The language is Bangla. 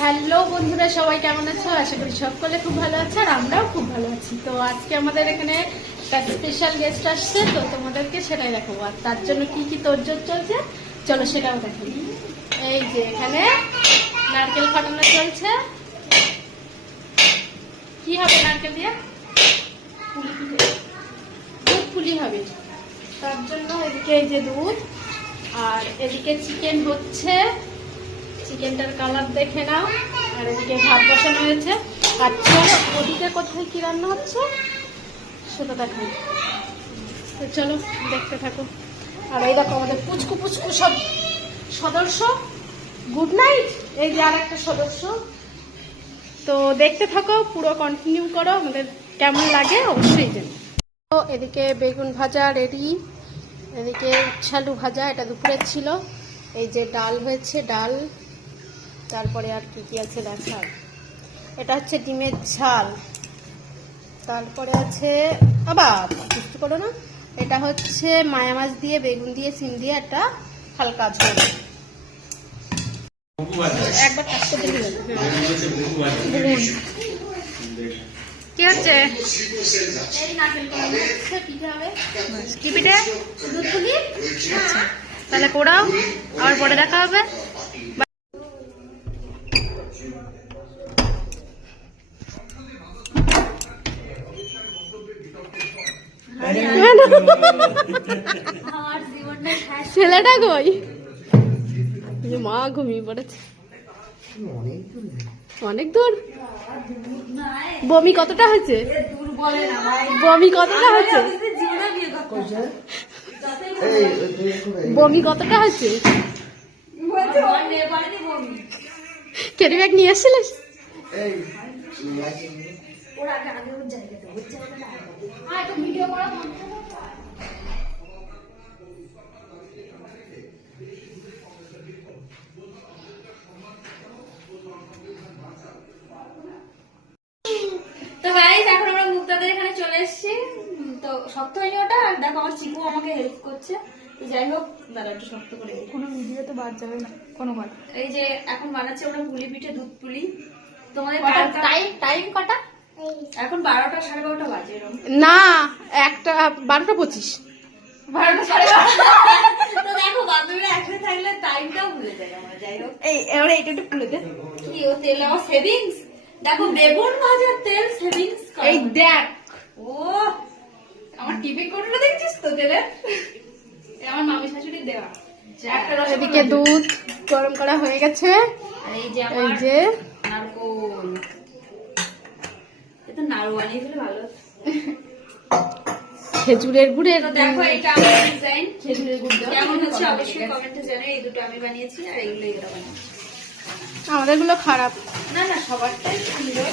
হ্যালো বন্ধুরা, সবাই কেমন আছো? আশা করি সকলে খুব ভালো আছে আর আমরাও খুব ভালো আছি। তো আজকে আমাদের এখানে একটা স্পেশাল গেস্ট আসছে, তো তোমাদেরকে সেটাই দেখাবো। আর তার জন্য কি কি তোরজোর চলছে? চলো সেটাও দেখো এই যে এখানে নারকেল ফাটানো চলছে। কি হবে নারকেল দিয়ে? দুধ পুলি হবে। তার জন্য এদিকে এই যে দুধ, আর এদিকে চিকেন হচ্ছে। চিকেনটার কালার দেখে নাও। আর এদিকে ভাত বসানো হয়েছে। আর ওদিকে কোথায় কি রান্না হচ্ছে? সেটা দেখো। তো চলো, দেখতে থাকো। আর এই দেখো আমাদের পুচকু পুচকু সব সদস্য। গুড নাইট এই যে আর একটা সদস্য। তো দেখতে থাকো, পুরো কন্টিনিউ করো। আমাদের কেমন লাগে অবশ্যই তো এদিকে বেগুন ভাজা রেডি এদিকে উচ্ছালু ভাজা, এটা দুপুরের ছিল। এই যে ডাল হয়েছে, ডাল। তারপরে আর কি কি আছে দেখার? এটা হচ্ছে ডিমের ঝাল। তারপরে আছে আবার কিছু করো না? এটা হচ্ছে মায়া মাছ দিয়ে বেগুন দিয়ে সিম দিয়ে একটা হালকা ঝোল। একবার বেগুন কি হচ্ছে? কি পিঠে? তাহলে কোড়াও আবার পরে দেখা হবে। ছেলেটা কই? মা ঘুমিয়ে পড়েছে। অনেক দূর। বমি কতটা হয়েছে? বমি কতটা হয়েছে? বমি কতটা হয়েছে? ক্যারি ব্যাগ নিয়ে এসেছিলিস তো গাইস এখন আমরা মুক্তাদের এখানে চলে এসেছি। তো শক্ত হয়নি ওটা। দেখো, আমার চিকু আমাকে হেল্প করছে। তো যাই হোক দাদা একটু শক্ত করে দিই কোনো ভিডিও তো বাদ যাবে না কোনো কথা। এই যে এখন বানাচ্ছে ওরা পুলি পিঠে দুধ পুলি। তোমাদের টাইম টাইম কটা? এখন বারোটা সাড়ে বারোটা বাজে এরকম। না একটা বারোটা পঁচিশ। বারোটা সাড়ে তো দেখো বান্ধবীরা একসাথে থাকলে টাইমটাও ভুলে যায় আমরা যাই হোক। এই এবারে এটা একটু খুলে দে। কি ও তেল আমার সেভিংস দেখো বেগুন ভাজার তেল সেভিংস এই দেখ। ও আমার টিফিন কোটোটা দেখছিস তো তেলের? আমার মামি শাশুড়ি দেওয়া। এদিকে দুধ গরম করা হয়ে গেছে। এই যে এই যে। নারকোল। এটা নাড়ু বানিয়ে ফেলে ভালো। খেজুরের গুড়ের দেখো এটা আমার ডিজাইন খেজুরের গুড় কেমন হচ্ছে অবশ্যই কমেন্টে জানাই এই দুটো আমি বানিয়েছি আর এইগুলো এগুলো বানিয়েছি। আমাদেরগুলো খারাপ। না না সবারটাই সুন্দর।